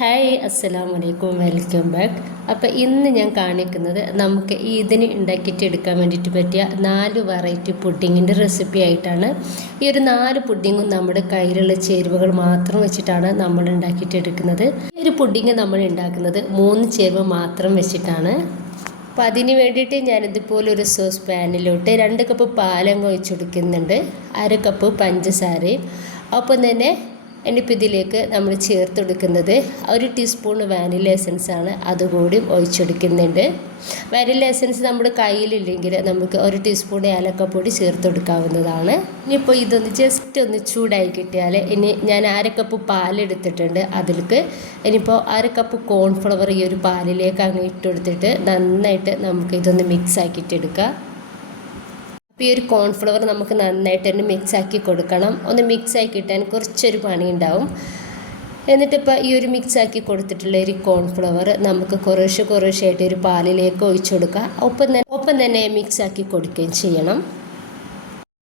Hi അസ്സലാമു അലൈക്കും, welcome back. അപ്പോൾ ഇന്ന് ഞാൻ കാണിക്കുന്നത് നമുക്ക് ഇതിന് ഉണ്ടാക്കിയിട്ട് എടുക്കാൻ വേണ്ടിയിട്ട് പറ്റിയ 4 വെറൈറ്റി പുഡിങ്ങിൻ്റെ റെസിപ്പി ആയിട്ടാണ്. ഈ ഒരു 4 പുഡിങ്ങും നമ്മുടെ കയ്യിലുള്ള ചേരുവകൾ മാത്രം വെച്ചിട്ടാണ് നമ്മൾ ഉണ്ടാക്കിയിട്ട് എടുക്കുന്നത്. ഈ ഒരു പുഡിങ് നമ്മൾ ഉണ്ടാക്കുന്നത് 3 ചേരുവ മാത്രം വെച്ചിട്ടാണ്. അപ്പോൾ അതിന് വേണ്ടിയിട്ട് ഞാനിതുപോലെ ഒരു സോസ് പാനിലോട്ട് 2 കപ്പ് പാലങ്ങ് ഒഴിച്ചെടുക്കുന്നുണ്ട്, 1/2 കപ്പ് പഞ്ചസാരയും. ഒപ്പം തന്നെ ഇനിയിപ്പോൾ ഇതിലേക്ക് നമ്മൾ ചേർത്ത് കൊടുക്കുന്നത് 1 ടീസ്പൂൺ വാനില എസൻസ് ആണ്, അതുകൂടി ഒഴിച്ചെടുക്കുന്നുണ്ട്. വാനില എസൻസ് നമ്മുടെ കയ്യിലില്ലെങ്കിൽ നമുക്ക് 1 ടീസ്പൂൺ ഏലക്കപ്പൊടി ചേർത്ത് കൊടുക്കാവുന്നതാണ്. ഇനിയിപ്പോൾ ഇതൊന്ന് ജസ്റ്റ് ഒന്ന് ചൂടായി കിട്ടിയാൽ ഇനി ഞാൻ 1/2 കപ്പ് പാലെടുത്തിട്ടുണ്ട്. അതിലേക്ക് ഇനിയിപ്പോൾ 1/2 കപ്പ് കോൺഫ്ലവർ ഈ ഒരു പാലിലേക്ക് അങ്ങ് ഇട്ട് കൊടുത്തിട്ട് നന്നായിട്ട് നമുക്ക് ഇതൊന്ന് മിക്സ് ആക്കിയിട്ടെടുക്കാം. ഈ ഒരു കോൺഫ്ലവർ നമുക്ക് നന്നായിട്ട് തന്നെ മിക്സ് ആക്കി കൊടുക്കണം. ഒന്ന് മിക്സ് ആക്കി കിട്ടാൻ കുറച്ചൊരു പണി ഉണ്ടാവും. എന്നിട്ടിപ്പോൾ ഈ ഒരു മിക്സ് ആക്കി കൊടുത്തിട്ടുള്ള ഒരു കോൺഫ്ലവർ നമുക്ക് കുറേശ്ശായിട്ട് ഒരു പാലിലേക്ക് ഒഴിച്ചു കൊടുക്കുക. ഒപ്പം തന്നെ മിക്സ് ആക്കി കൊടുക്കുകയും ചെയ്യണം.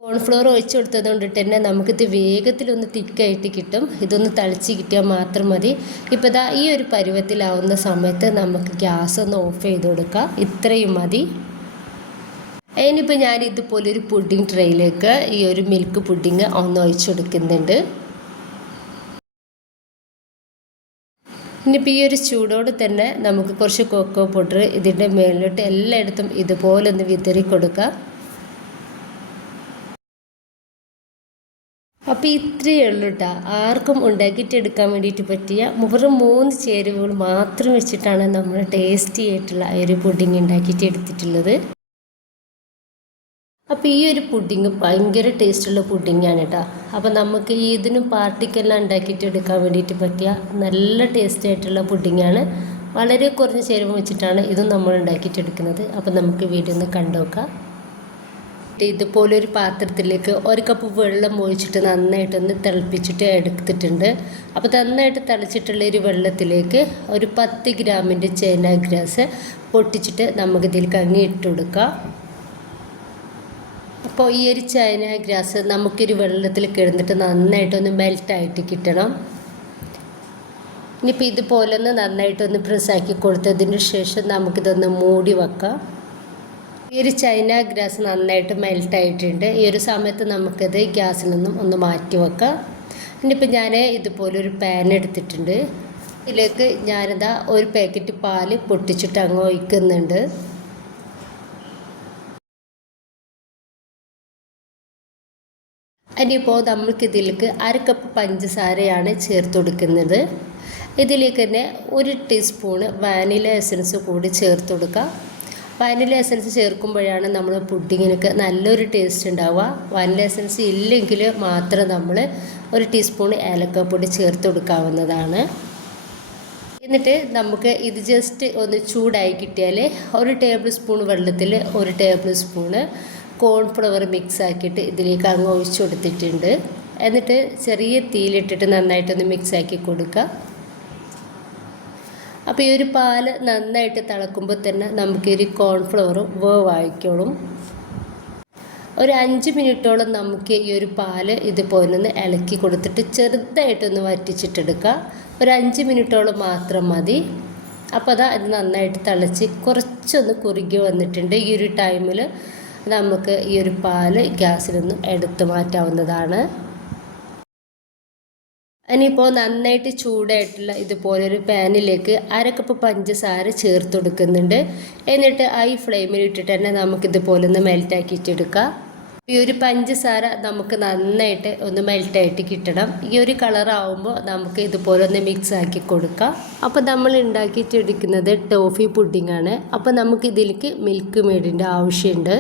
കോൺഫ്ലവർ ഒഴിച്ചു കൊടുത്തത് കൊണ്ടിട്ട് തന്നെ നമുക്കിത് വേഗത്തിലൊന്ന് തിക്കായിട്ട് കിട്ടും. ഇതൊന്ന് തളിച്ച് കിട്ടിയാൽ മാത്രം മതി. ഇപ്പോൾ ഇതാ ഈ ഒരു പരുവത്തിലാവുന്ന സമയത്ത് നമുക്ക് ഗ്യാസ് ഒന്ന് ഓഫ് ചെയ്ത് കൊടുക്കുക. ഇത്രയും മതി. ഇനിയിപ്പോൾ ഞാൻ ഇതുപോലൊരു പുഡിംഗ് ട്രേയിലേക്ക് ഈ ഒരു മിൽക്ക് പുഡിങ് ഒന്ന് ഒഴിച്ചു കൊടുക്കുന്നുണ്ട്. ഇനിയിപ്പോൾ ഈ ഒരു ചൂടോടെ തന്നെ നമുക്ക് കുറച്ച് കൊക്കോ പൗഡർ ഇതിൻ്റെ മേളിലോട്ട് എല്ലായിടത്തും ഇതുപോലെ ഒന്ന് വിതറി കൊടുക്കാം. അപ്പോൾ ഇത്രയേ ഉള്ളൂ കേട്ടോ. ആർക്കും ഉണ്ടാക്കിയിട്ട് എടുക്കാൻ വേണ്ടിയിട്ട് പറ്റിയ വെറും 3 ചേരുവകൾ മാത്രം വെച്ചിട്ടാണ് നമ്മൾ ടേസ്റ്റി ആയിട്ടുള്ള ഒരു പുഡിങ് ഉണ്ടാക്കിയിട്ട് എടുത്തിട്ടുള്ളത്. അപ്പോൾ ഈ ഒരു പുഡിങ് ഭയങ്കര ടേസ്റ്റുള്ള പുഡിങ്ങാണ് കേട്ടോ. അപ്പോൾ നമുക്ക് ഇതിനും പാർട്ടിക്കെല്ലാം ഉണ്ടാക്കിയിട്ട് എടുക്കാൻ വേണ്ടിയിട്ട് പറ്റിയ നല്ല ടേസ്റ്റ് ആയിട്ടുള്ള പുഡിങ്ങാണ്. വളരെ കുറഞ്ഞ ചേരുവ വെച്ചിട്ടാണ് ഇതും നമ്മൾ ഉണ്ടാക്കിയിട്ട് എടുക്കുന്നത്. അപ്പോൾ നമുക്ക് വീഡിയോ ഒന്ന് കണ്ടു നോക്കാം. ഇതുപോലൊരു പാത്രത്തിലേക്ക് 1 കപ്പ് വെള്ളം ഒഴിച്ചിട്ട് നന്നായിട്ടൊന്ന് തിളപ്പിച്ചിട്ട് എടുത്തിട്ടുണ്ട്. അപ്പോൾ നന്നായിട്ട് തിളച്ചിട്ടുള്ള ഒരു വെള്ളത്തിലേക്ക് ഒരു 10 ഗ്രാമിൻ്റെ ചൈന ഗ്രാസ് പൊട്ടിച്ചിട്ട് നമുക്കിതിലേക്ക് അങ്ങ് ഇട്ട് കൊടുക്കാം. അപ്പോൾ ഈ ഒരു ചൈന ഗ്രാസ് നമുക്കൊരു വെള്ളത്തിൽ കിടന്നിട്ട് നന്നായിട്ടൊന്ന് മെൽറ്റായിട്ട് കിട്ടണം. ഇനിയിപ്പോൾ ഇതുപോലെ ഒന്ന് നന്നായിട്ടൊന്ന് പ്രസ്സാക്കി കൊടുത്തതിന് ശേഷം നമുക്കിതൊന്ന് മൂടി വെക്കാം. ഈ ഒരു ചൈന ഗ്രാസ് നന്നായിട്ട് മെൽറ്റായിട്ടുണ്ട്. ഈ ഒരു സമയത്ത് നമുക്കത് ഗ്യാസിൽ നിന്നും ഒന്ന് മാറ്റി വെക്കാം. ഇനിയിപ്പോൾ ഞാൻ ഇതുപോലൊരു പാൻ എടുത്തിട്ടുണ്ട്. ഇതിലേക്ക് ഞാനിതാ ഒരു പാക്കറ്റ് പാല് പൊട്ടിച്ചിട്ട് അങ്ങ് ഒഴിക്കുന്നുണ്ട്. ഇനിയിപ്പോൾ നമ്മൾക്കിതിലേക്ക് 1/2 കപ്പ് പഞ്ചസാരയാണ് ചേർത്ത് കൊടുക്കുന്നത്. ഇതിലേക്ക് തന്നെ 1 ടീസ്പൂണ് വാനില എസൻസ് കൂടി ചേർത്ത് കൊടുക്കുക. വാനില എസൻസ് ചേർക്കുമ്പോഴാണ് നമ്മൾ പുഡിങ്ങിനൊക്കെ നല്ലൊരു ടേസ്റ്റ് ഉണ്ടാവുക. വാനില എസൻസ് ഇല്ലെങ്കിൽ മാത്രം നമ്മൾ 1 ടീസ്പൂൺ ഏലക്കപ്പൊടി ചേർത്ത് കൊടുക്കാവുന്നതാണ്. എന്നിട്ട് നമുക്ക് ഇത് ജസ്റ്റ് ഒന്ന് ചൂടായി കിട്ടിയാൽ 1 ടേബിൾ സ്പൂൺ വെള്ളത്തിൽ 1 ടേബിൾ സ്പൂണ് കോൺഫ്ലവർ മിക്സ് ആക്കിയിട്ട് ഇതിലേക്ക് അങ്ങ് ഒഴിച്ചു കൊടുത്തിട്ടുണ്ട്. എന്നിട്ട് ചെറിയ തീയിലിട്ടിട്ട് നന്നായിട്ടൊന്ന് മിക്സ് ആക്കി കൊടുക്കുക. അപ്പോൾ ഈ ഒരു പാല് നന്നായിട്ട് തിളക്കുമ്പോൾ തന്നെ നമുക്ക് ഈ കോൺഫ്ലവറും വേവായിക്കോളും. ഒരു 5 മിനിറ്റോളം നമുക്ക് ഈ ഒരു പാല് ഇതുപോലെ ഒന്ന് ഇളക്കി കൊടുത്തിട്ട് ചെറുതായിട്ടൊന്ന് വറ്റിച്ചിട്ടെടുക്കുക. ഒരു 5 മിനിറ്റോളം മാത്രം മതി. അപ്പോൾ അതാ ഇത് നന്നായിട്ട് തിളച്ച് കുറച്ചൊന്ന് കുറുകി വന്നിട്ടുണ്ട്. ഈ ഒരു ടൈമിൽ നമുക്ക് ഈ ഒരു പാല് ഗ്യാസിൽ നിന്നും എടുത്തു മാറ്റാവുന്നതാണ്. ഇനിയിപ്പോൾ നന്നായിട്ട് ചൂടായിട്ടുള്ള ഇതുപോലൊരു പാനിലേക്ക് 1/2 കപ്പ് പഞ്ചസാര ചേർത്ത് കൊടുക്കുന്നുണ്ട്. എന്നിട്ട് ഹൈ ഫ്ലെയിമിൽ ഇട്ടിട്ട് തന്നെ നമുക്കിതുപോലെ ഒന്ന് മെൽറ്റാക്കിയിട്ടെടുക്കാം. ഈ ഒരു പഞ്ചസാര നമുക്ക് നന്നായിട്ട് ഒന്ന് മെൽറ്റായിട്ട് കിട്ടണം. ഈ ഒരു കളറാവുമ്പോൾ നമുക്ക് ഇതുപോലെ ഒന്ന് മിക്സ് ആക്കി കൊടുക്കാം. അപ്പോൾ നമ്മൾ ഉണ്ടാക്കിയിട്ടെടുക്കുന്നത് ടോഫി പുഡിങ്ങാണ്. അപ്പോൾ നമുക്കിതിലേക്ക് മിൽക്ക് മെയ്ഡിൻ്റെ ആവശ്യമുണ്ട്.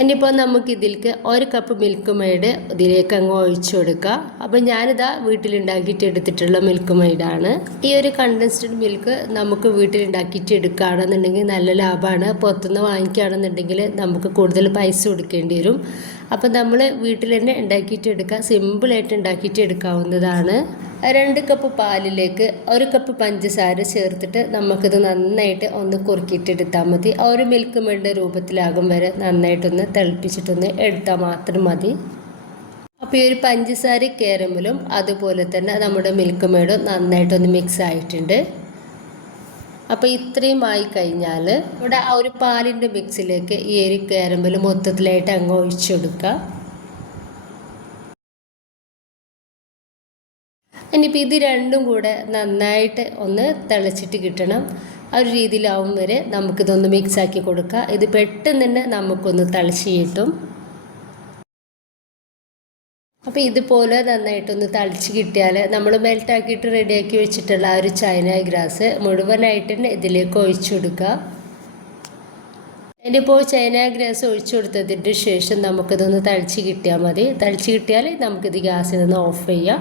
ഇനിയിപ്പോൾ നമുക്കിതിലേക്ക് 1 കപ്പ് മിൽക്ക് മെയ്ഡ് ഇതിലേക്ക് അങ്ങ് ഒഴിച്ചു കൊടുക്കുക. അപ്പോൾ ഞാനിതാ വീട്ടിലുണ്ടാക്കിയിട്ട് എടുത്തിട്ടുള്ള മിൽക്ക് മെയ്ഡാണ്. ഈ ഒരു കണ്ടൻസ്ഡ് മിൽക്ക് നമുക്ക് വീട്ടിലുണ്ടാക്കിയിട്ട് എടുക്കുകയാണെന്നുണ്ടെങ്കിൽ നല്ല ലാഭമാണ്. പുറത്തുനിന്ന് വാങ്ങിക്കുകയാണെന്നുണ്ടെങ്കിൽ നമുക്ക് കൂടുതൽ പൈസ കൊടുക്കേണ്ടി വരും. അപ്പോൾ നമ്മൾ വീട്ടിൽ തന്നെ ഉണ്ടാക്കിയിട്ട് എടുക്കുക, സിമ്പിളായിട്ട് ഉണ്ടാക്കിയിട്ട് എടുക്കാവുന്നതാണ്. 2 കപ്പ് പാലിലേക്ക് 1 കപ്പ് പഞ്ചസാര ചേർത്തിട്ട് നമുക്കിത് നന്നായിട്ട് ഒന്ന് കുറുക്കിയിട്ടെടുത്താൽ മതി. ആ ഒരു മിൽക്ക് മെയ്ഡിൻ്റെ രൂപത്തിലാകും വരെ നന്നായിട്ടൊന്ന് തിളപ്പിച്ചിട്ടൊന്ന് എടുത്താൽ മാത്രം മതി. അപ്പോൾ ഈ ഒരു പഞ്ചസാര കാരമലും അതുപോലെ തന്നെ നമ്മുടെ മിൽക്ക് മെയ്ഡും നന്നായിട്ടൊന്ന് മിക്സ് ആയിട്ടുണ്ട്. അപ്പോൾ ഇത്രയും ആയി കഴിഞ്ഞാൽ ഇവിടെ ആ ഒരു പാലിൻ്റെ മിക്സിലേക്ക് ഈ ഒരു കാരമൽ മൊത്തത്തിലായിട്ട് അങ്ങ് ഒഴിച്ചു കൊടുക്കുക. ഇനിയിപ്പോൾ ഇത് രണ്ടും കൂടെ നന്നായിട്ട് ഒന്ന് തിളച്ചിട്ട് കിട്ടണം. ആ ഒരു രീതിയിലാവും വരെ നമുക്കിതൊന്ന് മിക്സാക്കി കൊടുക്കുക. ഇത് പെട്ടെന്ന് തന്നെ നമുക്കൊന്ന് തിളച്ച് കിട്ടും. അപ്പോൾ ഇതുപോലെ നന്നായിട്ടൊന്ന് തളിച്ച് കിട്ടിയാൽ നമ്മൾ മെൽറ്റാക്കിയിട്ട് റെഡിയാക്കി വെച്ചിട്ടുള്ള ആ ഒരു ചൈന ഗ്രാസ് മുഴുവനായിട്ട് തന്നെ ഇതിലേക്ക് ഒഴിച്ചു കൊടുക്കുക. ഇനിയിപ്പോൾ ചൈന ഗ്രാസ് ഒഴിച്ചു കൊടുത്തതിന് ശേഷം നമുക്കിതൊന്ന് തളിച്ച് കിട്ടിയാൽ മതി. തളിച്ച് കിട്ടിയാൽ നമുക്കിത് ഗ്യാസിൽ നിന്ന് ഓഫ് ചെയ്യാം.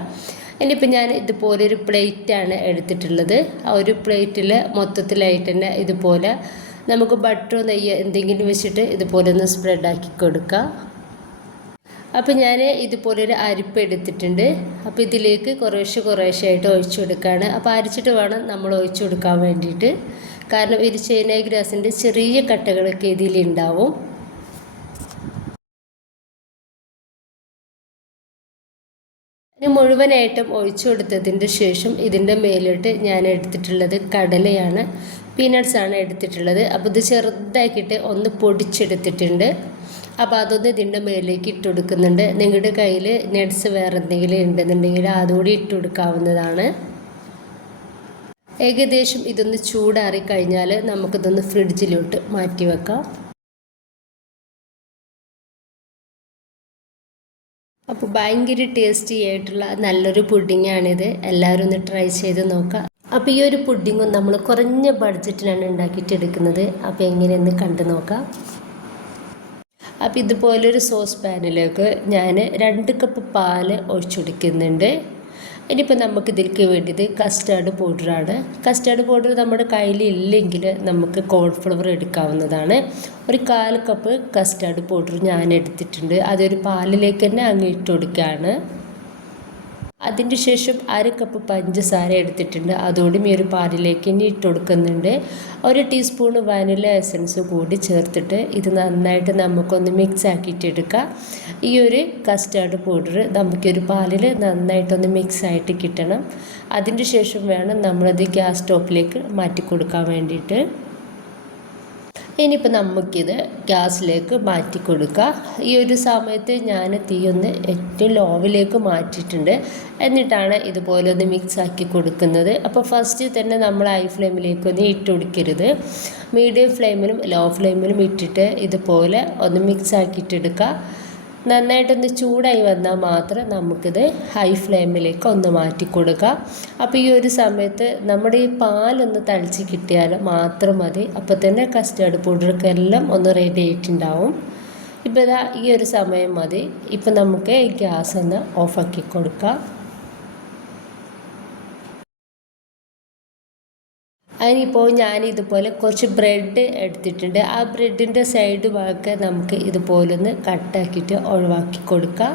ഇനിയിപ്പോൾ ഞാൻ ഇതുപോലൊരു പ്ലേറ്റാണ് എടുത്തിട്ടുള്ളത്. ആ ഒരു പ്ലേറ്റിൽ മൊത്തത്തിലായിട്ട് തന്നെ ഇതുപോലെ നമുക്ക് ബട്ടറോ നെയ്യോ എന്തെങ്കിലും വെച്ചിട്ട് ഇതുപോലെ ഒന്ന് സ്പ്രെഡാക്കി കൊടുക്കുക. അപ്പോൾ ഞാൻ ഇതുപോലൊരു അരിപ്പ് എടുത്തിട്ടുണ്ട്. അപ്പോൾ ഇതിലേക്ക് കുറേശ്ശെയായിട്ട് ഒഴിച്ചു കൊടുക്കുകയാണ്. അപ്പോൾ അരിച്ചിട്ട് വേണം നമ്മൾ ഒഴിച്ചു കൊടുക്കാൻ വേണ്ടിയിട്ട്. കാരണം ഇത് ചൈന ഗ്രാസിൻ്റെ ചെറിയ കട്ടകളൊക്കെ ഇതിലുണ്ടാവും. ഇനി മുഴുവനായിട്ടും ഒഴിച്ചു കൊടുത്തതിൻ്റെ ശേഷം ഇതിൻ്റെ മേലോട്ട് ഞാൻ എടുത്തിട്ടുള്ളത് കടലയാണ്, പീനട്ട്സാണ് എടുത്തിട്ടുള്ളത്. അപ്പോൾ ഇത് ചെറുതാക്കിയിട്ട് ഒന്ന് പൊടിച്ചെടുത്തിട്ടുണ്ട്. അപ്പോൾ അതൊന്ന് ഇതിൻ്റെ മേലേക്ക് ഇട്ട് കൊടുക്കുന്നുണ്ട്. നിങ്ങളുടെ കയ്യിൽ നട്ട്സ് വേറെ എന്തെങ്കിലും ഉണ്ടെന്നുണ്ടെങ്കിൽ അതുകൂടി ഇട്ട് കൊടുക്കാവുന്നതാണ്. ഏകദേശം ഇതൊന്ന് ചൂടാറി കഴിഞ്ഞാൽ നമുക്കിതൊന്ന് ഫ്രിഡ്ജിലോട്ട് മാറ്റി വെക്കാം. അപ്പോൾ ഭയങ്കര ടേസ്റ്റി ആയിട്ടുള്ള നല്ലൊരു പുഡിങ്ങാണിത്. എല്ലാവരും ഒന്ന് ട്രൈ ചെയ്ത് നോക്കാം. അപ്പോൾ ഈ ഒരു പുഡിങ്ങും നമ്മൾ കുറഞ്ഞ ബഡ്ജറ്റിലാണ് ഉണ്ടാക്കിയിട്ടെടുക്കുന്നത്. അപ്പോൾ എങ്ങനെയെന്ന് കണ്ടു നോക്കാം. അപ്പോൾ ഇതുപോലൊരു സോസ് പാനിലേക്ക് ഞാൻ 2 കപ്പ് പാല് ഒഴിച്ചൊടിക്കുന്നുണ്ട്. ഇനിയിപ്പോൾ നമുക്കിതിലേക്ക് വേണ്ടിയത് കസ്റ്റാർഡ് പൗഡറാണ്. കസ്റ്റാർഡ് പൗഡർ നമ്മുടെ കയ്യിലില്ലെങ്കിൽ നമുക്ക് കോൺഫ്ലവർ എടുക്കാവുന്നതാണ്. ഒരു 1/4 കപ്പ് കസ്റ്റാർഡ് പൗഡർ ഞാൻ എടുത്തിട്ടുണ്ട്. അതൊരു പാലിലേക്ക് തന്നെ അങ്ങ് ഇട്ട് കൊടുക്കുകയാണ്. അതിൻ്റെ ശേഷം 1/2 കപ്പ് പഞ്ചസാര എടുത്തിട്ടുണ്ട്. അതോടും ഈ ഒരു പാലിലേക്ക് ഇനി ഇട്ട് കൊടുക്കുന്നുണ്ട്. 1 ടീസ്പൂൺ വാനില എസൻസ് കൂടി ചേർത്തിട്ട് ഇത് നന്നായിട്ട് നമുക്കൊന്ന് മിക്സ് ആക്കിയിട്ടെടുക്കാം. ഈ ഒരു കസ്റ്റാർഡ് പൗഡർ നമുക്കൊരു പാലിൽ നന്നായിട്ടൊന്ന് മിക്സ് ആയിട്ട് കിട്ടണം. അതിൻ്റെ ശേഷം വേണം നമ്മളത് ഗ്യാസ് സ്റ്റോപ്പിലേക്ക് മാറ്റി കൊടുക്കാൻ വേണ്ടിയിട്ട്. ഇനിയിപ്പോൾ നമുക്കിത് ഗ്യാസിലേക്ക് മാറ്റി കൊടുക്കുക. ഈ ഒരു സമയത്ത് ഞാൻ തീയൊന്ന് ഏറ്റവും ലോവിലേക്ക് മാറ്റിയിട്ടുണ്ട്. എന്നിട്ടാണ് ഇതുപോലെ ഒന്ന് മിക്സ് ആക്കി കൊടുക്കുന്നത്. അപ്പോൾ ഫസ്റ്റ് തന്നെ നമ്മൾ ഹൈ ഫ്ലെയിമിലേക്കൊന്നും ഇട്ട് കൊടുക്കരുത്. മീഡിയം ഫ്ലെയിമിലും ലോ ഫ്ലെയിമിലും ഇട്ടിട്ട് ഇതുപോലെ ഒന്ന് മിക്സ് ആക്കിയിട്ടെടുക്കുക. നന്നായിട്ടൊന്ന് ചൂടായി വന്നാൽ മാത്രം നമുക്കിത് ഹൈ ഫ്ലെയിമിലേക്ക് ഒന്ന് മാറ്റി കൊടുക്കാം. അപ്പോൾ ഈ ഒരു സമയത്ത് നമ്മുടെ ഈ പാലൊന്ന് തളിച്ച് കിട്ടിയാൽ മാത്രം മതി. അപ്പോൾ തന്നെ കസ്റ്റാർഡ് പൗഡർക്കെല്ലാം ഒന്ന് റെഡി ആയിട്ടുണ്ടാവും. ഇപ്പോൾ ഇതാ ഈ ഒരു സമയം മതി. ഇപ്പോൾ നമുക്ക് ഗ്യാസ് ഒന്ന് ഓഫാക്കി കൊടുക്കാം. അതിനിപ്പോൾ ഞാനിതുപോലെ കുറച്ച് ബ്രെഡ് എടുത്തിട്ടുണ്ട്. ആ ബ്രെഡിൻ്റെ സൈഡ് ഭാഗമൊക്കെ നമുക്ക് ഇതുപോലൊന്ന് കട്ടാക്കിയിട്ട് ഒഴിവാക്കി കൊടുക്കാം.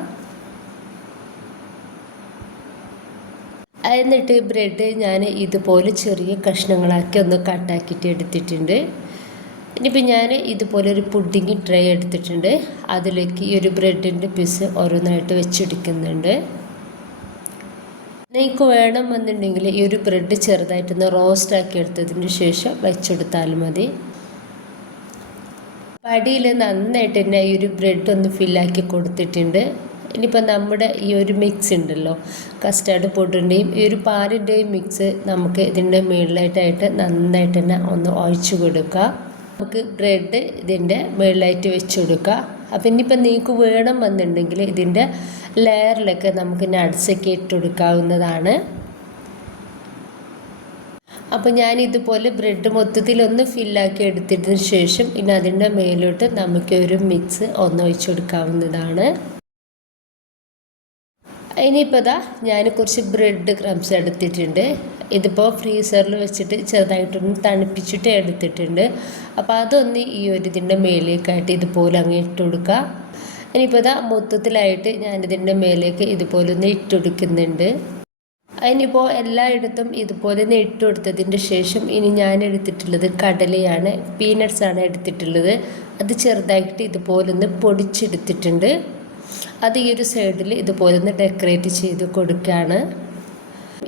എന്നിട്ട് ബ്രെഡ് ഞാൻ ഇതുപോലെ ചെറിയ കഷ്ണങ്ങളാക്കി ഒന്ന് കട്ടാക്കിയിട്ട് എടുത്തിട്ടുണ്ട്. ഇനിയിപ്പോൾ ഞാൻ ഇതുപോലെ ഒരു പുഡിങ് ട്രേ എടുത്തിട്ടുണ്ട്. അതിലേക്ക് ഈ ഒരു ബ്രെഡിൻ്റെ പീസ് ഓരോന്നായിട്ട് വെച്ചെടുക്കുന്നുണ്ട്. നിങ്ങൾക്ക് വേണമെന്നുണ്ടെങ്കിൽ ഈ ഒരു ബ്രെഡ് ചെറുതായിട്ടൊന്ന് റോസ്റ്റാക്കി എടുത്തതിന് ശേഷം വെച്ചെടുത്താലും മതി. പടിയിൽ നന്നായിട്ട് തന്നെ ഈ ഒരു ബ്രെഡ് ഒന്ന് ഫില്ലാക്കി കൊടുത്തിട്ടുണ്ട്. ഇനിയിപ്പോൾ നമ്മുടെ ഈ ഒരു മിക്സ് ഉണ്ടല്ലോ, കസ്റ്റാർഡ് പൗഡറിൻ്റെയും ഈ ഒരു പാലിൻ്റെയും മിക്സ് നമുക്ക് ഇതിൻ്റെ മുകളിലായിട്ടായിട്ട് നന്നായിട്ട് തന്നെ ഒന്ന് ഒഴിച്ചു കൊടുക്കുക. നമുക്ക് ബ്രെഡ് ഇതിൻ്റെ മുകളിലായിട്ട് വെച്ച് കൊടുക്കുക. അപ്പം ഇനിയിപ്പോൾ നിങ്ങൾക്ക് വേണമെന്നുണ്ടെങ്കിൽ ഇതിൻ്റെ ലെയറിലൊക്കെ നമുക്ക് നട്ട്സൊക്കെ ഇട്ട് കൊടുക്കാവുന്നതാണ്. അപ്പോൾ ഞാൻ ഇതുപോലെ ബ്രെഡ് മൊത്തത്തിലൊന്ന് ഫില്ലാക്കി എടുത്തതിന് ശേഷം ഇനി അതിൻ്റെ മേലോട്ട് നമുക്ക് ഒരു മിക്സ് ഒന്ന് ഒഴിച്ചു കൊടുക്കാവുന്നതാണ്. ഇനിയിപ്പോൾ ഇതാ ഞാൻ കുറച്ച് ബ്രെഡ് ക്രംസ് എടുത്തിട്ടുണ്ട്. ഇതിപ്പോൾ ഫ്രീസറിൽ വെച്ചിട്ട് ചെറുതായിട്ടൊന്ന് തണുപ്പിച്ചിട്ട് എടുത്തിട്ടുണ്ട്. അപ്പോൾ അതൊന്ന് ഈ ഒരു ഇതിൻ്റെ മേലേക്കായിട്ട് ഇതുപോലെ അങ്ങ് ഇട്ട് കൊടുക്കുക. ഇനിയിപ്പോൾ ഇതാ മൊത്തത്തിലായിട്ട് ഞാനിതിൻ്റെ മേലേക്ക് ഇതുപോലെ ഒന്ന് ഇട്ട് കൊടുക്കുന്നുണ്ട്. അതിനിപ്പോൾ എല്ലായിടത്തും ഇതുപോലെ ഒന്ന് ഇട്ട് കൊടുത്തതിൻ്റെ ശേഷം ഇനി ഞാൻ എടുത്തിട്ടുള്ളത് കടലയാണ്, പീനട്ട്സാണ് എടുത്തിട്ടുള്ളത്. അത് ചെറുതായിട്ട് ഇതുപോലെ ഒന്ന് പൊടിച്ചെടുത്തിട്ടുണ്ട്. അത് ഈ ഒരു സൈഡിൽ ഇതുപോലെ ഒന്ന് ഡെക്കറേറ്റ് ചെയ്ത് കൊടുക്കുകയാണ്.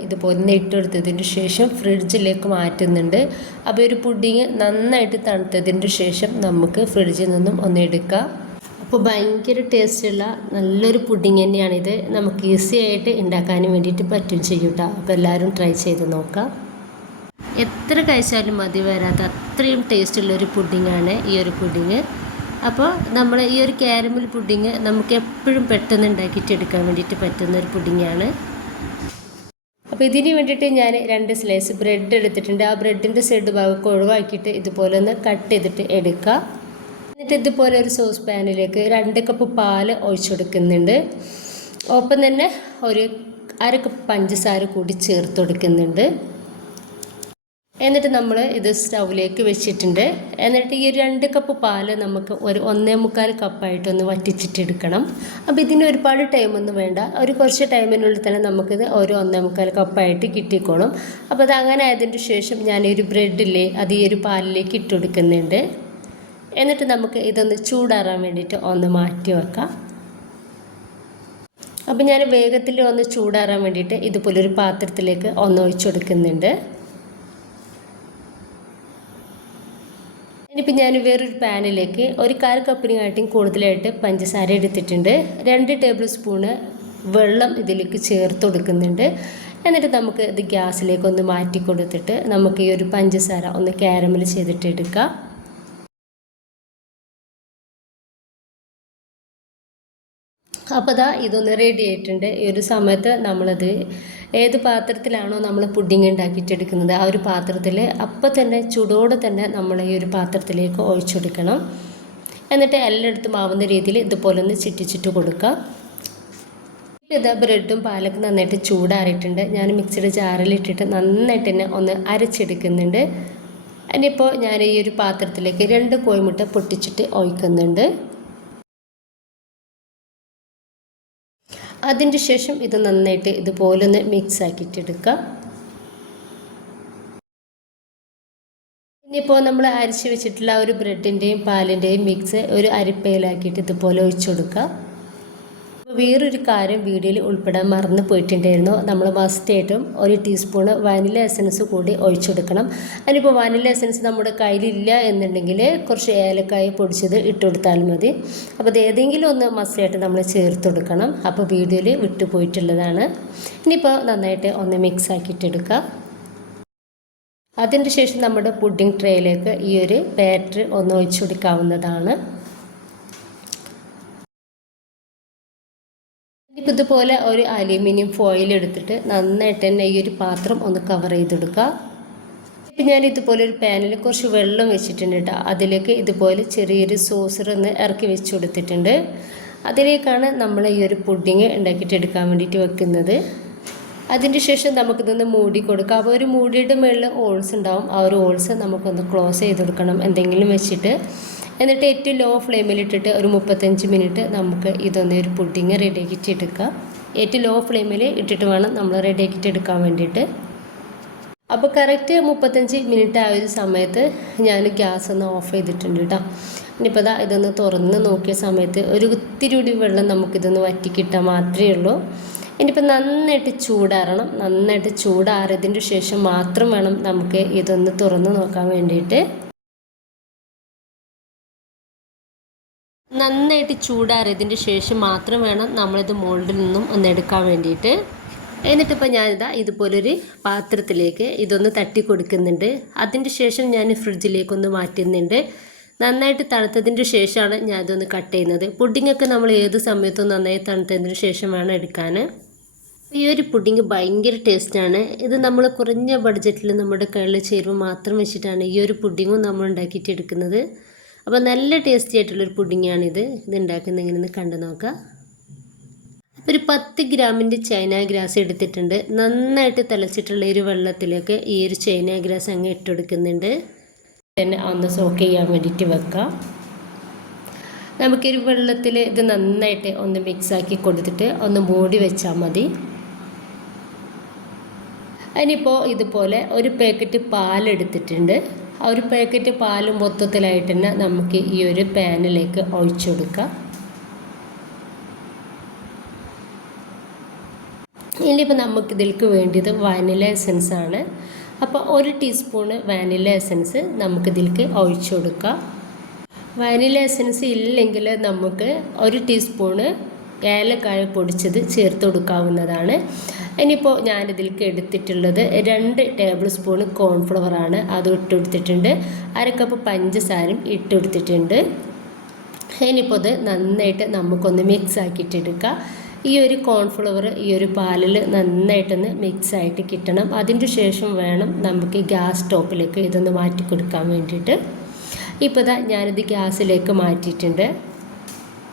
ഇതുപോലെ ഒന്ന് ഇട്ടെടുത്തതിന് ശേഷം ഫ്രിഡ്ജിലേക്ക് മാറ്റുന്നുണ്ട്. അപ്പോൾ ഒരു പുഡിങ് നന്നായിട്ട് തണുത്തതിന് ശേഷം നമുക്ക് ഫ്രിഡ്ജിൽ നിന്നും ഒന്ന് എടുക്കാം. അപ്പോൾ ഭയങ്കര ടേസ്റ്റുള്ള നല്ലൊരു പുഡിങ് തന്നെയാണിത്. നമുക്ക് ഈസി ആയിട്ട് ഉണ്ടാക്കാനും വേണ്ടിയിട്ട് പറ്റും ചെയ്യും കേട്ടോ. അപ്പോൾ എല്ലാവരും ട്രൈ ചെയ്ത് നോക്കാം. എത്ര കഴിച്ചാലും മതി വരാത്ത അത്രയും ടേസ്റ്റുള്ളൊരു പുഡിങ്ങാണ് ഈ ഒരു പുഡിങ്. അപ്പോൾ നമ്മൾ ഈ ഒരു കാരമൽ പുഡിങ് നമുക്ക് എപ്പോഴും പെട്ടെന്ന് ഉണ്ടാക്കിയിട്ട് എടുക്കാൻ വേണ്ടിയിട്ട് പറ്റുന്ന ഒരു പുഡിങ്ങാണ്. അപ്പോൾ ഇതിന് വേണ്ടിയിട്ട് ഞാൻ 2 സ്ലൈസ് ബ്രെഡ് എടുത്തിട്ടുണ്ട്. ആ ബ്രെഡിൻ്റെ സൈഡ് ഭാഗമൊക്കെ ഒഴിവാക്കിയിട്ട് ഇതുപോലെ ഒന്ന് കട്ട് ചെയ്തിട്ട് എടുക്കുക. എന്നിട്ട് ഇതുപോലെ ഒരു സോസ് പാനിലേക്ക് 2 കപ്പ് പാൽ ഒഴിച്ചു കൊടുക്കുന്നുണ്ട്. ഒപ്പം തന്നെ ഒരു 1/2 കപ്പ് പഞ്ചസാര കൂടി ചേർത്ത് കൊടുക്കുന്നുണ്ട്. എന്നിട്ട് നമ്മൾ ഇത് സ്റ്റൗവിലേക്ക് വെച്ചിട്ടുണ്ട്. എന്നിട്ട് ഈ 2 കപ്പ് പാൽ നമുക്ക് ഒരു 1.25 കപ്പായിട്ടൊന്ന് വറ്റിച്ചിട്ടെടുക്കണം. അപ്പോൾ ഇതിന് ഒരുപാട് ടൈമൊന്നും വേണ്ട, ഒരു കുറച്ച് ടൈമിനുള്ളിൽ തന്നെ നമുക്കിത് ഒരു 1.25 കപ്പായിട്ട് കിട്ടിക്കോളും. അപ്പോൾ അത് അങ്ങനെ ആയതിന് ശേഷം ഞാൻ ഒരു ബ്രെഡില്ലേ അത് ഈ ഒരു പാലിലേക്ക് ഇട്ട് കൊടുക്കുന്നുണ്ട്. എന്നിട്ട് നമുക്ക് ഇതൊന്ന് ചൂടാറാൻ വേണ്ടിയിട്ട് ഒന്ന് മാറ്റി വെക്കാം. അപ്പോൾ ഞാൻ വേഗത്തിൽ ഒന്ന് ചൂടാറാൻ വേണ്ടിയിട്ട് ഇതുപോലൊരു പാത്രത്തിലേക്ക് ഒന്ന് ഒഴിച്ചു കൊടുക്കുന്നുണ്ട്. ഇനിയിപ്പോൾ ഞാൻ വേറൊരു പാനിലേക്ക് ഒരു 1/4 കപ്പിനെക്കാട്ടും കൂടുതലായിട്ട് പഞ്ചസാര എടുത്തിട്ടുണ്ട്. 2 ടേബിൾ സ്പൂണ് വെള്ളം ഇതിലേക്ക് ചേർത്ത് കൊടുക്കുന്നുണ്ട്. എന്നിട്ട് നമുക്ക് ഇത് ഗ്യാസിലേക്ക് ഒന്ന് മാറ്റി കൊടുത്തിട്ട് നമുക്ക് ഈ ഒരു പഞ്ചസാര ഒന്ന് കാരമൽ ചെയ്തിട്ട് എടുക്കാം. അപ്പോൾ ഇതൊന്ന് റെഡി ആയിട്ടുണ്ട്. ഈ ഒരു സമയത്ത് നമ്മളത് ഏത് പാത്രത്തിലാണോ നമ്മൾ പുഡിങ് ഉണ്ടാക്കിയിട്ടെടുക്കുന്നത് ആ ഒരു പാത്രത്തിൽ അപ്പോൾ തന്നെ ചൂടോടെ തന്നെ നമ്മൾ ഈ ഒരു പാത്രത്തിലേക്ക് ഒഴിച്ചെടുക്കണം. എന്നിട്ട് എല്ലായിടത്തും ആവുന്ന രീതിയിൽ ഇതുപോലെ ഒന്ന് ചുറ്റിച്ചിട്ട് കൊടുക്കുക. ഇതാ ബ്രെഡും പാലൊക്കെ നന്നായിട്ട് ചൂടാറിയിട്ടുണ്ട്. ഞാൻ മിക്സിയുടെ ജാറിലിട്ടിട്ട് നന്നായിട്ട് തന്നെ ഒന്ന് അരച്ചെടുക്കുന്നുണ്ട്. ഇനിയിപ്പോൾ ഞാൻ ഈ ഒരു പാത്രത്തിലേക്ക് 2 കോഴിമുട്ട പൊട്ടിച്ചിട്ട് ഒഴിക്കുന്നുണ്ട്. അതിൻ്റെ ശേഷം ഇത് നന്നായിട്ട് ഇതുപോലെ ഒന്ന് മിക്സ് ആക്കിയിട്ടെടുക്കുക. ഇനിയിപ്പോൾ നമ്മൾ അരച്ച് വെച്ചിട്ടുള്ള ഒരു ബ്രെഡിൻ്റെയും പാലിൻ്റെയും മിക്സ് ഒരു അരിപ്പയിലാക്കിയിട്ട് ഇതുപോലെ ഒഴിച്ചു കൊടുക്കുക. വേറൊരു കാര്യം വീഡിയോയിൽ ഉൾപ്പെടാൻ മറന്നു പോയിട്ടുണ്ടായിരുന്നു. നമ്മൾ മസ്റ്റായിട്ടും 1 ടീസ്പൂണ് വാനില എസൻസ് കൂടി ഒഴിച്ചു കൊടുക്കണം. അതിനിപ്പോൾ വാനില എസൻസ് നമ്മുടെ കയ്യിലില്ല എന്നുണ്ടെങ്കിൽ കുറച്ച് ഏലക്കായ പൊടിച്ചത് ഇട്ട് കൊടുത്താൽ മതി. അപ്പോൾ അത് ഏതെങ്കിലും ഒന്ന് മസ്റ്റായിട്ട് നമ്മൾ ചേർത്ത് കൊടുക്കണം. അപ്പോൾ വീഡിയോയിൽ വിട്ടുപോയിട്ടുള്ളതാണ്. ഇനിയിപ്പോൾ നന്നായിട്ട് ഒന്ന് മിക്സ് ആക്കിയിട്ടെടുക്കുക. അതിൻ്റെ ശേഷം നമ്മുടെ പുഡിംഗ് ട്രേയിലേക്ക് ഈ ഒരു ബാറ്റർ ഒന്ന് ഒഴിച്ചു കൊടുക്കാവുന്നതാണ്. ഇപ്പോൾ ഇതുപോലെ ഒരു അലൂമിനിയം ഫോയിൽ എടുത്തിട്ട് നന്നായിട്ട് തന്നെ ഈ ഒരു പാത്രം ഒന്ന് കവർ ചെയ്തെടുക്കുക. ഇപ്പം ഞാൻ ഇതുപോലെ ഒരു പാനിൽ കുറച്ച് വെള്ളം വെച്ചിട്ടുണ്ട് കേട്ടോ. അതിലേക്ക് ഇതുപോലെ ചെറിയൊരു സോസർ ഒന്ന് ഇറക്കി വെച്ച് കൊടുത്തിട്ടുണ്ട്. അതിലേക്കാണ് നമ്മൾ ഈ ഒരു പുഡിങ് ഉണ്ടാക്കിയിട്ടെടുക്കാൻ വേണ്ടിയിട്ട് വെക്കുന്നത്. അതിൻ്റെ ശേഷം നമുക്കിതൊന്ന് മൂടി കൊടുക്കാം. അപ്പോൾ ഒരു മൂടിയുടെ മുകളിൽ ഹോൾസ് ഉണ്ടാവും. ആ ഒരു ഹോൾസ് നമുക്കൊന്ന് ക്ലോസ് ചെയ്ത് കൊടുക്കണം എന്തെങ്കിലും വെച്ചിട്ട്. എന്നിട്ട് ഏറ്റവും ലോ ഫ്ലെയിമിലിട്ടിട്ട് ഒരു 35 മിനിറ്റ് നമുക്ക് ഇതൊന്ന് ഒരു പുഡിങ് റെഡിയാക്കിയിട്ട് എടുക്കാം. ഏറ്റവും ലോ ഫ്ലെയിമിൽ ഇട്ടിട്ട് വേണം നമ്മൾ റെഡിയാക്കിയിട്ട് എടുക്കാൻ വേണ്ടിയിട്ട്. അപ്പോൾ കറക്റ്റ് 35 മിനിറ്റ് ആ ഒരു സമയത്ത് ഞാൻ ഗ്യാസ് ഒന്ന് ഓഫ് ചെയ്തിട്ടുണ്ട് കേട്ടോ. ഇനിയിപ്പോൾ ഇതൊന്ന് തുറന്ന് നോക്കിയ സമയത്ത് ഒരു ഇത്തിരി കൂടി വെള്ളം നമുക്കിതൊന്ന് വറ്റിക്കിട്ടാൽ മാത്രമേ ഉള്ളൂ. ഇനിയിപ്പോൾ നന്നായിട്ട് ചൂടാറണം. നന്നായിട്ട് ചൂടാറിയതിൻ്റെ ശേഷം മാത്രം വേണം നമുക്ക് ഇതൊന്ന് തുറന്ന് നോക്കാൻ വേണ്ടിയിട്ട്. നന്നായിട്ട് ചൂടാറിയതിൻ്റെ ശേഷം മാത്രം വേണം നമ്മളിത് മോൾഡിൽ നിന്നും ഒന്ന് എടുക്കാൻ വേണ്ടിയിട്ട്. എന്നിട്ടിപ്പോൾ ഞാനിതാ ഇതുപോലൊരു പാത്രത്തിലേക്ക് ഇതൊന്ന് തട്ടി കൊടുക്കുന്നുണ്ട്. അതിൻ്റെ ശേഷം ഞാൻ ഫ്രിഡ്ജിലേക്കൊന്ന് മാറ്റുന്നുണ്ട്. നന്നായിട്ട് തണുത്തതിൻ്റെ ശേഷമാണ് ഞാൻ ഇതൊന്ന് കട്ട് ചെയ്യുന്നത്. പുഡിങ്ങൊക്കെ നമ്മൾ ഏത് സമയത്തും നന്നായി തണുത്തതിന് ശേഷം വേണം എടുക്കാൻ. ഈ ഒരു പുഡിങ് ഭയങ്കര ടേസ്റ്റാണ്. ഇത് നമ്മൾ കുറഞ്ഞ ബഡ്ജറ്റിൽ നമ്മുടെ കയ്യിൽ ചേരുവ മാത്രം വെച്ചിട്ടാണ് ഈ ഒരു പുഡിങ്ങും നമ്മൾ ഉണ്ടാക്കിയിട്ട് എടുക്കുന്നത്. അപ്പോൾ നല്ല ടേസ്റ്റി ആയിട്ടുള്ളൊരു പുഡിങ്ങാണിത്. ഇത് ഉണ്ടാക്കുന്നത് എങ്ങനെയെന്ന് കണ്ടു നോക്കാം. ഒരു 10 ഗ്രാമിൻ്റെ ചൈന ഗ്രാസ് എടുത്തിട്ടുണ്ട്. നന്നായിട്ട് തിളച്ചിട്ടുള്ള ഒരു വെള്ളത്തിലേക്ക് ഈ ഒരു ചൈന ഗ്രാസ് അങ്ങ് ഇട്ടെടുക്കുന്നുണ്ട്. തന്നെ ഒന്ന് സോക്ക് ചെയ്യാൻ വേണ്ടിയിട്ട് വെക്കാം. നമുക്കൊരു വെള്ളത്തിൽ ഇത് നന്നായിട്ട് ഒന്ന് മിക്സാക്കി കൊടുത്തിട്ട് ഒന്ന് മൂടി വെച്ചാൽ മതി. അതിനിപ്പോൾ ഇതുപോലെ ഒരു പാക്കറ്റ് പാലെടുത്തിട്ടുണ്ട്. ആ ഒരു പാക്കറ്റ് പാലും മൊത്തത്തിലായിട്ട് തന്നെ നമുക്ക് ഈ ഒരു പാനിലേക്ക് ഒഴിച്ചു കൊടുക്കാം. ഇനിയിപ്പോൾ നമുക്കിതിലേക്ക് വേണ്ടിയത് വാനില എസൻസ് ആണ്. അപ്പോൾ 1 ടീസ്പൂണ് വാനില എസൻസ് നമുക്കിതിലേക്ക് ഒഴിച്ചു കൊടുക്കാം. വാനില എസൻസ് ഇല്ലെങ്കിൽ നമുക്ക് 1 ടീസ്പൂണ് ഏലക്കായ പൊടിച്ചത് ചേർത്ത് കൊടുക്കാവുന്നതാണ്. ഇനിയിപ്പോൾ ഞാനിതിലേക്ക് എടുത്തിട്ടുള്ളത് 2 ടേബിൾ സ്പൂൺ കോൺഫ്ലവറാണ്, അത് ഇട്ടെടുത്തിട്ടുണ്ട്. 1 കപ്പ് പഞ്ചസാരയും ഇട്ടെടുത്തിട്ടുണ്ട്. ഇനിയിപ്പോൾ ഇത് നന്നായിട്ട് നമുക്കൊന്ന് മിക്സ് ആക്കിയിട്ടെടുക്കാം. ഈ ഒരു കോൺഫ്ലവർ ഈ ഒരു പാലിൽ നന്നായിട്ടൊന്ന് മിക്സായിട്ട് കിട്ടണം. അതിൻ്റെ ശേഷം വേണം നമുക്ക് ഗ്യാസ് സ്റ്റോപ്പിലേക്ക് ഇതൊന്ന് മാറ്റി കൊടുക്കാൻ വേണ്ടിയിട്ട്. ഇപ്പോൾ ഇതാ ഞാനിത് ഗ്യാസിലേക്ക് മാറ്റിയിട്ടുണ്ട്.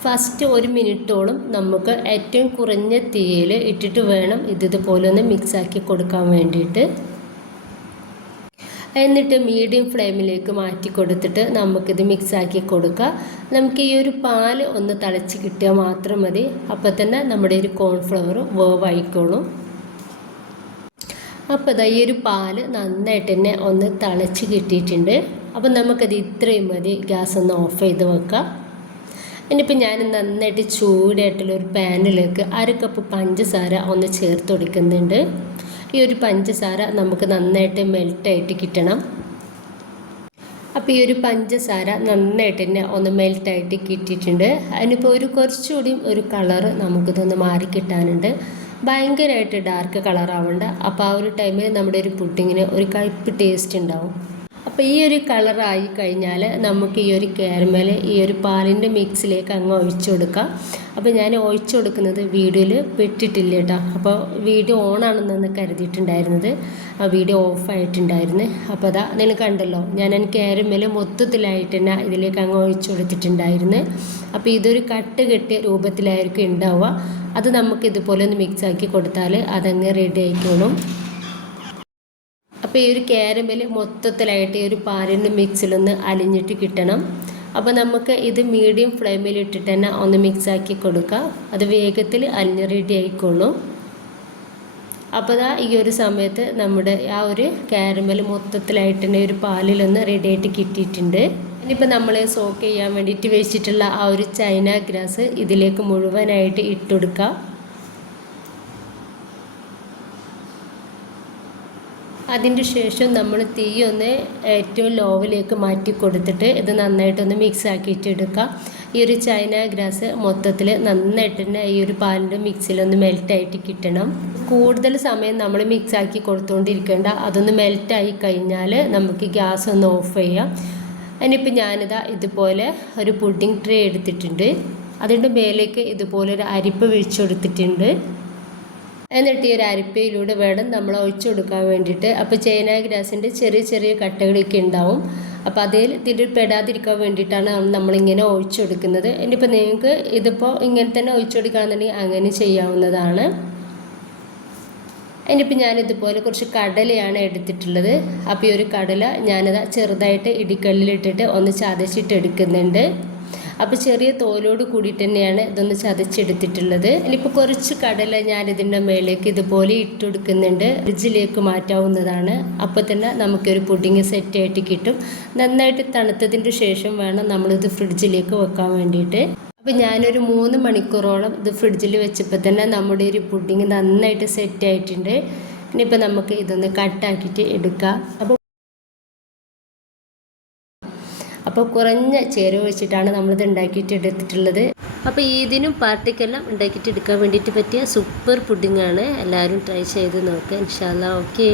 ഫസ്റ്റ് 1 മിനിറ്റോളം നമുക്ക് ഏറ്റവും കുറഞ്ഞ തീയിൽ ഇട്ടിട്ട് വേണം ഇതുപോലെ ഒന്ന് മിക്സാക്കി കൊടുക്കാൻ വേണ്ടിയിട്ട്. എന്നിട്ട് മീഡിയം ഫ്ലെയിമിലേക്ക് മാറ്റി കൊടുത്തിട്ട് നമുക്കിത് മിക്സാക്കി കൊടുക്കുക. നമുക്ക് ഈ ഒരു പാൽ ഒന്ന് തിളച്ച് കിട്ടിയാൽ മാത്രം മതി. അപ്പോൾ തന്നെ നമ്മുടെ ഒരു കോൺഫ്ലവർ വേവായിക്കോളും. അപ്പോൾ ഇതാ ഈ ഒരു പാൽ നന്നായിട്ട് തന്നെ ഒന്ന് തിളച്ച് കിട്ടിയിട്ടുണ്ട്. അപ്പോൾ നമുക്കത് ഇത്രയും മതി. ഗ്യാസ് ഒന്ന് ഓഫ് ചെയ്ത് വെക്കാം. ഇനിയിപ്പോൾ ഞാൻ നന്നായിട്ട് ചൂടായിട്ടുള്ള ഒരു പാനിലേക്ക് 1 കപ്പ് പഞ്ചസാര ഒന്ന് ചേർത്ത് കൊടുക്കുന്നുണ്ട്. ഈ ഒരു പഞ്ചസാര നമുക്ക് നന്നായിട്ട് മെൽറ്റായിട്ട് കിട്ടണം. അപ്പോൾ ഈ ഒരു പഞ്ചസാര നന്നായിട്ട് തന്നെ ഒന്ന് മെൽറ്റായിട്ട് കിട്ടിയിട്ടുണ്ട്. അതിനിപ്പോൾ കുറച്ചുകൂടി ഒരു കളറ് നമുക്കിതൊന്ന് മാറി കിട്ടാനുണ്ട്. ഭയങ്കരമായിട്ട് ഡാർക്ക് കളറാവണ്ട. അപ്പോൾ ആ ഒരു ടൈമിൽ നമ്മുടെ ഒരു പുഡിങ്ങിന് ഒരു കയ്പ്പ് ടേസ്റ്റ് ഉണ്ടാവും. അപ്പോൾ ഈ ഒരു കളറായി കഴിഞ്ഞാൽ നമുക്ക് ഈ ഒരു കാരമൽ ഈ ഒരു പാലിൻ്റെ മിക്സിലേക്ക് അങ്ങ് ഒഴിച്ചു കൊടുക്കാം. അപ്പോൾ ഞാൻ ഒഴിച്ചു കൊടുക്കുന്നത് വീഡിയോയിൽ പെട്ടിട്ടില്ല കേട്ടോ. അപ്പോൾ വീഡിയോ ഓണാണെന്നാണ് കരുതിയിട്ടുണ്ടായിരുന്നത്, ആ വീഡിയോ ഓഫായിട്ടുണ്ടായിരുന്നു. അപ്പോൾ അതാ നിങ്ങൾ കണ്ടല്ലോ, ഞാൻ കാരമൽ മൊത്തത്തിലായിട്ട് തന്നെ ഇതിലേക്ക് അങ്ങ് ഒഴിച്ചു കൊടുത്തിട്ടുണ്ടായിരുന്നു. അപ്പോൾ ഇതൊരു കട്ട് കെട്ടിയ രൂപത്തിലായിരിക്കും ഉണ്ടാവുക. അത് നമുക്ക് ഇതുപോലെ ഒന്ന് മിക്സാക്കി കൊടുത്താൽ അതങ്ങ് റെഡി ആയിക്കോളും. അപ്പോൾ ഈ ഒരു കാരമൽ മൊത്തത്തിലായിട്ട് ഈ ഒരു പാലിൻ്റെ മിക്സിലൊന്ന് അലിഞ്ഞിട്ട് കിട്ടണം. അപ്പോൾ നമുക്ക് ഇത് മീഡിയം ഫ്ലെയിമിൽ ഇട്ടിട്ട് തന്നെ ഒന്ന് മിക്സാക്കി കൊടുക്കാം. അത് വേഗത്തിൽ അലിഞ്ഞ് റെഡി ആയിക്കോളും. അപ്പോൾ ഈ ഒരു സമയത്ത് നമ്മുടെ ആ ഒരു കാരമൽ മൊത്തത്തിലായിട്ട് തന്നെ ഒരു പാലിലൊന്ന് റെഡി ആയിട്ട് കിട്ടിയിട്ടുണ്ട്. ഇനിയിപ്പോൾ നമ്മൾ സോക്ക് ചെയ്യാൻ വേണ്ടിയിട്ട് വെച്ചിട്ടുള്ള ആ ഒരു ചൈന ഗ്രാസ് ഇതിലേക്ക് മുഴുവനായിട്ട് ഇട്ടുകൊടുക്കാം. അതിൻ്റെ ശേഷം നമ്മൾ തീ ഒന്ന് ഏറ്റവും ലോവിലേക്ക് മാറ്റി കൊടുത്തിട്ട് ഇത് നന്നായിട്ടൊന്ന് മിക്സ് ആക്കിയിട്ട് എടുക്കാം. ഈ ഒരു ചൈന ഗ്രാസ് മൊത്തത്തിൽ നന്നായിട്ട് തന്നെ ഈ ഒരു പാലിൻ്റെ മിക്സിലൊന്ന് മെൽറ്റായിട്ട് കിട്ടണം. കൂടുതൽ സമയം നമ്മൾ മിക്സ് ആക്കി കൊടുത്തുകൊണ്ടിരിക്കേണ്ട. അതൊന്ന് മെൽറ്റായി കഴിഞ്ഞാൽ നമുക്ക് ഗ്യാസ് ഒന്ന് ഓഫ് ചെയ്യാം. ഇനിയിപ്പോൾ ഞാനിതാ ഇതുപോലെ ഒരു പുഡിംഗ് ട്രേ എടുത്തിട്ടുണ്ട്. അതിൻ്റെ മേലേക്ക് ഇതുപോലെ ഒരു അരിപ്പ് വീഴ്ച കൊടുത്തിട്ടുണ്ട്. എന്നിട്ട് ഈ ഒരു അരിപ്പയിലൂടെ വേണം നമ്മൾ ഒഴിച്ചു കൊടുക്കാൻ വേണ്ടിയിട്ട്. അപ്പോൾ ചൈന ഗ്രാസിൻ്റെ ചെറിയ ചെറിയ കട്ടകളൊക്കെ ഉണ്ടാവും. അപ്പോൾ അതിൽ പെടാതിരിക്കാൻ വേണ്ടിയിട്ടാണ് നമ്മളിങ്ങനെ ഒഴിച്ചു കൊടുക്കുന്നത്. ഇനിയിപ്പോൾ നിങ്ങൾക്ക് ഇതിപ്പോൾ ഇങ്ങനെ തന്നെ ഒഴിച്ചു കൊടുക്കുകയാണെന്നുണ്ടെങ്കിൽ അങ്ങനെ ചെയ്യാവുന്നതാണ്. ഇനിയിപ്പോൾ ഞാനിതുപോലെ കുറച്ച് കടലയാണ് എടുത്തിട്ടുള്ളത്. അപ്പോൾ ഈ ഒരു കടല ഞാനത് ചെറുതായിട്ട് ഇടിക്കല്ലിലിട്ടിട്ട് ഒന്ന് ചതച്ചിട്ട് എടുക്കുന്നുണ്ട്. അപ്പോൾ ചെറിയ തോലോട് കൂടിയിട്ട് തന്നെയാണ് ഇതൊന്ന് ചതച്ചെടുത്തിട്ടുള്ളത്. ഇനിയിപ്പോൾ കുറച്ച് കടല ഞാനിതിൻ്റെ മേലേക്ക് ഇതുപോലെ ഇട്ട് കൊടുക്കുന്നുണ്ട്. ഫ്രിഡ്ജിലേക്ക് മാറ്റാവുന്നതാണ്. അപ്പോൾ തന്നെ നമുക്കൊരു പുഡിങ് സെറ്റായിട്ട് കിട്ടും. നന്നായിട്ട് തണുത്തതിൻ്റെ ശേഷം വേണം നമ്മളിത് ഫ്രിഡ്ജിലേക്ക് വെക്കാൻ വേണ്ടിയിട്ട്. അപ്പോൾ ഞാനൊരു 3 മണിക്കൂറോളം ഇത് ഫ്രിഡ്ജിൽ വെച്ചപ്പോൾ തന്നെ നമ്മുടെ ഒരു പുഡിങ് നന്നായിട്ട് സെറ്റായിട്ടുണ്ട്. ഇനിയിപ്പോൾ നമുക്ക് ഇതൊന്ന് കട്ടാക്കിയിട്ട് എടുക്കാം. അപ്പോൾ കുറഞ്ഞ ചേരുവ വെച്ചിട്ടാണ് നമ്മളിത് ഉണ്ടാക്കിയിട്ട് എടുത്തിട്ടുള്ളത്. അപ്പോൾ ഇതിനും പാർട്ടിക്കെല്ലാം ഉണ്ടാക്കിയിട്ട് എടുക്കാൻ വേണ്ടിയിട്ട് പറ്റിയ സൂപ്പർ പുഡിങ്ങാണ്. എല്ലാവരും ട്രൈ ചെയ്ത് നോക്കുക ഇൻഷാ അല്ലാഹ്. ഓക്കെ.